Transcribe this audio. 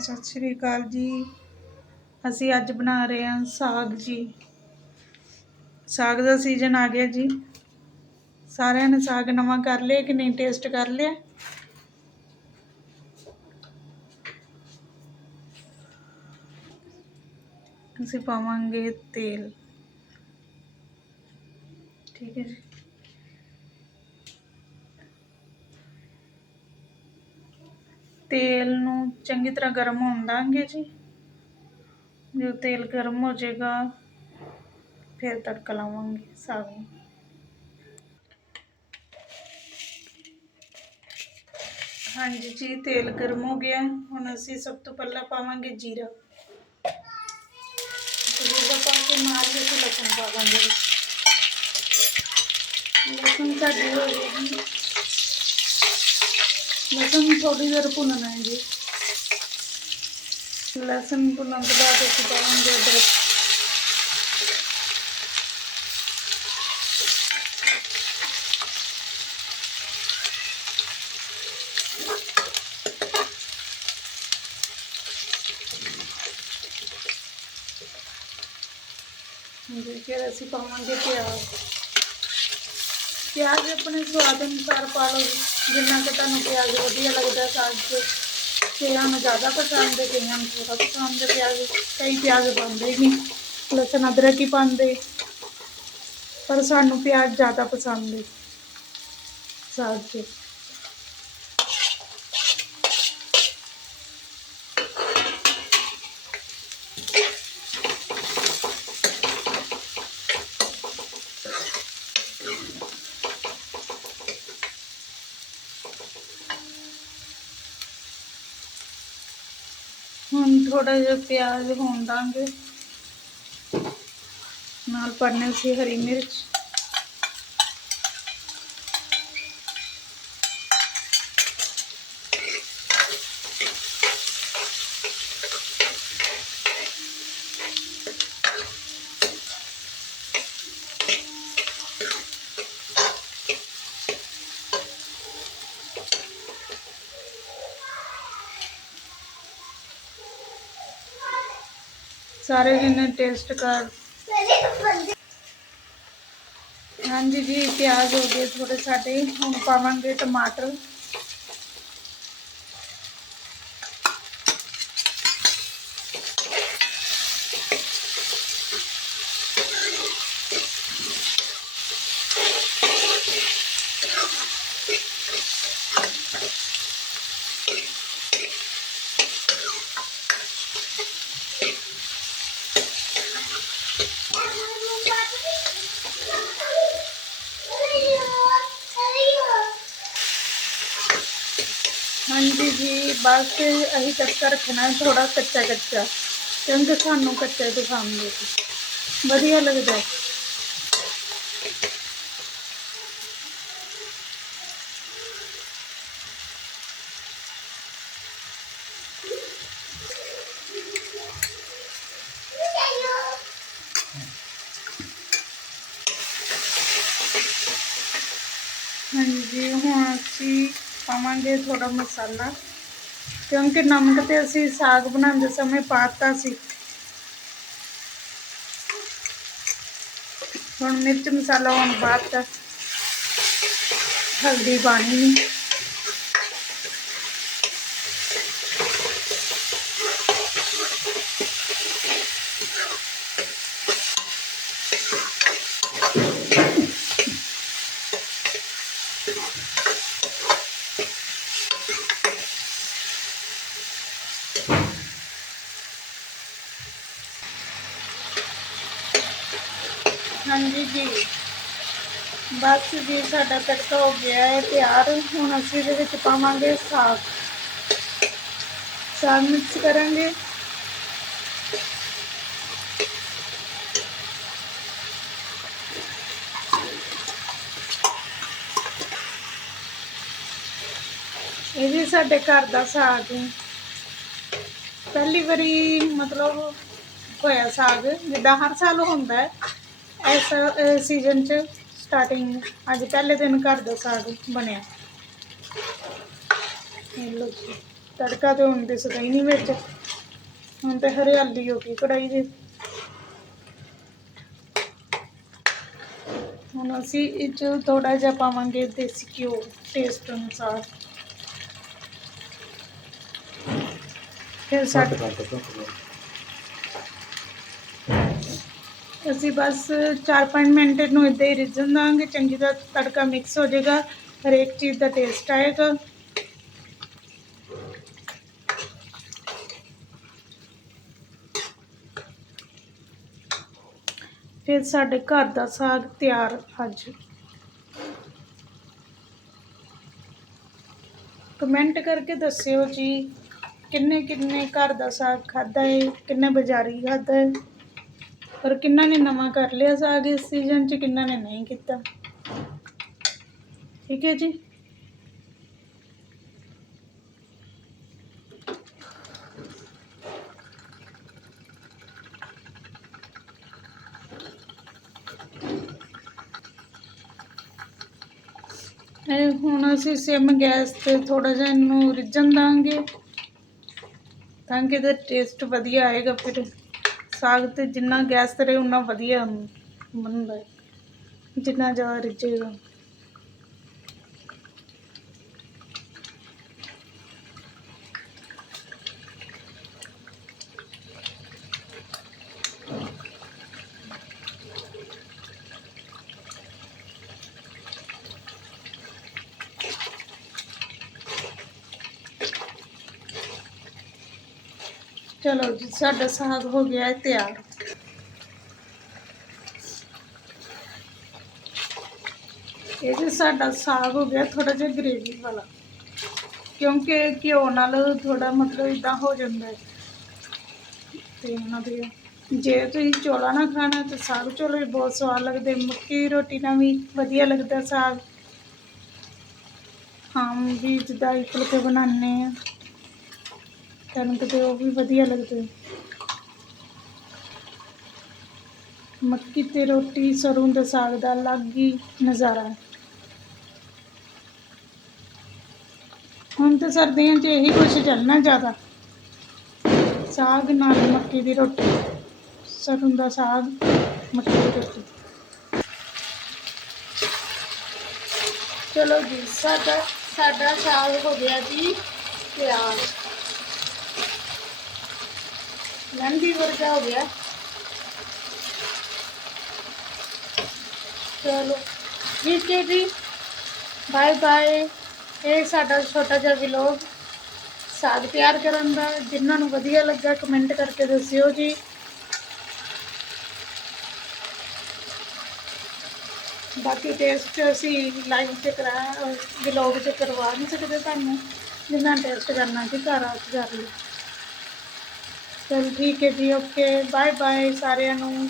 ਸਤਿ ਸ਼੍ਰੀ ਅਕਾਲ ਜੀ। ਅਸੀਂ ਅੱਜ ਬਣਾ ਰਹੇ ਹਾਂ ਸਾਗ ਜੀ। ਸਾਗ ਦਾ ਸੀਜ਼ਨ ਆ ਗਿਆ ਜੀ। ਸਾਰਿਆਂ ਨੇ ਸਾਗ ਨਵਾਂ ਕਰ ਲਿਆ ਕਿ ਨਹੀਂ ਟੇਸਟ ਕਰ ਲਿਆ? ਅਸੀਂ ਪਾਵਾਂਗੇ ਤੇਲ। ਠੀਕ ਹੈ ਜੀ। ਤੇਲ ਚੰਗੀ ਤਰ੍ਹਾਂ ਗਰਮ ਹੋਣ ਦਾਂਗੇ ਜੀ। ਜਦੋਂ ਤੇਲ ਗਰਮ ਹੋ ਜਾਏਗਾ, ਫਿਰ ਤੜਕਾ ਲਾਵਾਂਗੇ ਸਾਗ ਨੂੰ। ਹਾਂਜੀ ਜੀ, ਤੇਲ ਗਰਮ ਹੋ ਗਿਆ। ਹੁਣ ਅਸੀਂ ਸਭ ਤੋਂ ਪਹਿਲਾਂ ਪਾਵਾਂਗੇ ਜੀਰਾ। ਜੀਰਾ ਪਾ ਕੇ ਨਾਲ ਹੀ ਅਸੀਂ ਲਸਣ ਪਾਵਾਂਗੇ ਵਿੱਚ। ਲਸਣ ਸਾਡੀ ਹੋ ਜਾਏਗੀ ਲਸਣ ਥੋੜੀ ਦੇਰ ਭੁੰਨਣਾ ਹੈ ਜੀ। ਲਸਣ ਭੁੰਨਣ ਤੋਂ ਬਾਅਦ ਅਸੀਂ ਪਾਵਾਂਗੇ ਅਦਰਕ ਜੀ ਫਿਰ ਅਸੀਂ ਪਾਵਾਂਗੇ ਪਿਆਜ਼ ਪਿਆਜ਼ ਆਪਣੇ ਸਵਾਦ ਅਨੁਸਾਰ ਪਾ ਲਓ ਜੀ। ਜਿੰਨਾ ਕਿ ਤੁਹਾਨੂੰ ਪਿਆਜ਼ ਵਧੀਆ ਲੱਗਦਾ ਸਾਗ 'ਚ ਕਈਆਂ ਨੂੰ ਜ਼ਿਆਦਾ ਪਸੰਦ ਹੈ, ਕਈਆਂ ਨੂੰ ਥੋੜਾ ਪਸੰਦ ਹੈ ਪਿਆਜ਼, ਕਈ ਪਿਆਜ਼ ਪਾਉਂਦੇ ਹੀ ਨਹੀਂ। ਲਸਣ, ਅਦਰਕ ਹੀ ਪਾਉਂਦੇ। ਪਰ ਸਾਨੂੰ ਪਿਆਜ਼ ਜ਼ਿਆਦਾ ਥੋੜਾ ਜਿਹਾ ਪਿਆਜ਼ ਹੋਣ ਦਾਂਗੇ। ਨਾਲ ਪੜਨੇ ਸੀ ਹਰੀ ਮਿਰਚ। ਸਾਰੇ ਜਣੇ ਟੇਸਟ ਕਰ। ਹਾਂਜੀ ਜੀ ਪਿਆਜ਼ ਹੋ ਗਏ ਥੋੜੇ ਸਾਡੇ। ਹੁਣ ਪਾਵਾਂਗੇ ਟਮਾਟਰ। ਹਾਂਜੀ ਜੀ, ਬਸ ਅਸੀਂ ਕੱਚਾ ਰੱਖਣਾ ਹੈ ਥੋੜਾ ਕੱਚਾ ਕੱਚਾ, ਕਿਉਂਕਿ ਸਾਨੂੰ ਕੱਚਾ ਪਸੰਦ ਹੈ। ਵਧੀਆ ਲੱਗਦਾ ਹੈ। ਹਾਂਜੀ, ਹੁਣ ਅਸੀਂ ਪਾਵਾਂਗੇ ਥੋੜਾ ਮਸਾਲਾ। ਕਿਉਂਕਿ ਨਮਕ ਤੇ ਅਸੀਂ ਸਾਗ ਬਣਾਉਂਦੇ ਸਮੇਂ ਪਾਤਾ ਸੀ। ਹੁਣ ਮਿਰਚ ਮਸਾਲਾ ਹੁਣ ਪਾਤਾ ਹਲਦੀ ਪਾਣੀ ਨਹੀਂ ਹਾਂਜੀ ਜੀ। ਬਸ ਜੀ, ਸਾਡਾ ਤੜਕਾ ਹੋ ਗਿਆ ਹੈ, ਤਿਆਰ। ਹੁਣ ਅਸੀਂ ਇਹਦੇ ਵਿੱਚ ਪਾਵਾਂਗੇ ਸਾਗ। ਸਾਗ ਮਿਕਸ ਕਰਾਂਗੇ। ਇਹ ਵੀ ਸਾਡੇ ਘਰ ਦਾ ਸਾਗ ਹੈ। ਪਹਿਲੀ ਵਾਰੀ ਮਤਲਬ ਹੋਇਆ ਸਾਗ, ਜਿੱਦਾਂ ਹਰ ਸਾਲ ਹੁੰਦਾ ਹੈ। ਇਸ ਸੀਜ਼ਨ 'ਚ ਸਟਾਰਟਿੰਗ ਅੱਜ ਪਹਿਲੇ ਦਿਨ ਘਰ ਦਾ ਸਾਗ ਬਣਿਆ। ਤੜਕਾ ਤੇ ਹੁਣ ਦਿਸਦਾ ਹੀ ਨਹੀਂ ਵਿੱਚ। ਹੁਣ ਤੇ ਹਰਿਆਲੀ ਹੋ ਗਈ ਕੜਾਈ ਦੇ। ਹੁਣ ਅਸੀਂ ਇਹ 'ਚ ਥੋੜਾ ਜਿਹਾ ਪਾਵਾਂਗੇ ਦੇਸੀ ਘਿਓ ਟੇਸਟ ਅਨੁਸਾਰ। ਫਿਰ ਸਾਡੇ ਅਸੀਂ ਬਸ 4-5 ਮਿੰਟ ਇਹਨੂੰ ਇੱਦਾਂ ਹੀ ਰਿੱਝਣ ਦਾਂਗੇ। ਚੰਗੀ ਤਰ੍ਹਾਂ ਤੜਕਾ ਮਿਕਸ ਹੋ ਜਾਏਗਾ। ਹਰੇਕ ਚੀਜ਼ ਦਾ ਟੇਸਟ ਆਏਗਾ। ਫਿਰ ਸਾਡੇ ਘਰ ਦਾ ਸਾਗ ਤਿਆਰ ਅੱਜ। ਕਮੈਂਟ ਕਰਕੇ ਦੱਸਿਓ ਜੀ ਕਿੰਨੇ ਕਿੰਨੇ ਘਰ ਦਾ ਸਾਗ ਖਾਦਾ ਹੈ ਕਿੰਨੇ ਬਾਜ਼ਾਰੀ ਖਾਦਾ ਹੈ ਪਰ ਕਿੰਨਾ ਨੇ ਨਵਾਂ ਕਰ ਲਿਆ ਸਾਗ ਇਸ ਸੀਜ਼ਨ 'ਚ ਕਿੰਨਾ ਨੇ ਨਹੀਂ ਕੀਤਾ। ਠੀਕ ਹੈ ਜੀ? ਇਹ ਹੁਣ ਅਸੀਂ ਸਿਮ ਗੈਸ ਤੇ ਥੋੜਾ ਜਿਹਾ ਇਹਨੂੰ ਰਿੱਝਣ ਦਾਂਗੇ, ਤਾਂ ਕਿ ਇਹਦਾ ਟੇਸਟ ਵਧੀਆ ਆਏਗਾ ਫਿਰ। ਸਾਗ ਤੇ ਜਿੰਨਾ ਗੈਸ ਤੇ ਰਹੇ ਉਨਾ ਵਧੀਆ ਬਣਦਾ ਜਿੰਨਾ ਜ਼ਿਆਦਾ ਰਿੱਝੇਗਾ। ਚਲੋ ਜੀ, ਸਾਡਾ ਸਾਗ ਹੋ ਗਿਆ ਹੈ ਤਿਆਰ। ਇਹ ਜੀ ਸਾਡਾ ਸਾਗ ਹੋ ਗਿਆ ਥੋੜਾ ਜਿਹਾ ਗ੍ਰੇਵੀ ਵਾਲਾ। ਕਿਉਂਕਿ ਘਿਓ ਨਾਲ ਥੋੜਾ ਮਤਲਬ ਇਦਾਂ ਹੋ ਜਾਂਦਾ ਹੈ। ਤੇ ਉਹਨਾਂ ਦੇ ਜੇ ਤੁਸੀਂ ਚੋਲਾ ਨਾ ਖਾਣਾ ਤਾਂ ਸਾਗ ਚੋਲੇ ਵੀ ਬਹੁਤ ਸਵਾਦ ਲੱਗਦੇ, ਮੱਕੀ ਰੋਟੀ ਨਾਲ ਵੀ ਵਧੀਆ ਲੱਗਦਾ ਸਾਗ। ਹਾਂ ਵੀ ਜਿੱਦਾਂ ਅਸੀਂ ਫੁਲਕੇ ਬਣਾਉਂਦੇ ਆ ਕਣਕ ਦੇ ਉਹ ਵੀ ਵਧੀਆ ਲੱਗਦੇ। ਮੱਕੀ ਤੇ ਰੋਟੀ ਸਰੋਂ ਦੇ ਸਾਗ ਦਾ ਅਲੱਗ ਹੀ ਨਜ਼ਾਰਾ। ਹੈ ਹੁਣ ਤਾਂ ਸਰਦੀਆਂ 'ਚ ਇਹੀ ਕੁਛ ਚੱਲਣਾ ਜ਼ਿਆਦਾ। ਸਾਗ ਨਾਲ ਮੱਕੀ ਦੀ ਰੋਟੀ, ਸਰੋਂ ਦਾ ਸਾਗ, ਮੱਕੀ ਦੀ ਰੋਟੀ। ਚਲੋ ਜੀ, ਸਾਡਾ ਸਾਡਾ ਸਾਗ ਹੋ ਗਿਆ ਜੀ ਤਿਆਰ ਲੰਬੀ ਵਰਗਾ ਹੋ ਗਿਆ। ਚਲੋ, ਠੀਕ ਹੈ ਜੀ। Bye bye. ਇਹ ਸਾਡਾ ਛੋਟਾ ਜਿਹਾ ਵਲੌਗ ਸਾਗ ਤਿਆਰ ਕਰਨ ਦਾ ਜਿਨ੍ਹਾਂ ਨੂੰ ਵਧੀਆ ਲੱਗਾ ਕਮੈਂਟ ਕਰਕੇ ਦੱਸਿਓ ਜੀ। ਬਾਕੀ ਟੇਸਟ ਅਸੀਂ ਲਾਈਵ 'ਚ ਕਰਾ ਵਲੌਗ 'ਚ ਕਰਵਾ ਨਹੀਂ ਸਕਦੇ ਤੁਹਾਨੂੰ। ਜਿੰਨਾ ਟੇਸਟ ਕਰਨਾ ਸੀ, ਘਰ ਆ ਕੇ ਕਰ ਲਓ। ਚਲ ਠੀਕ ਹੈ ਜੀ ਓਕੇ ਬਾਏ ਬਾਏ ਸਾਰਿਆਂ ਨੂੰ।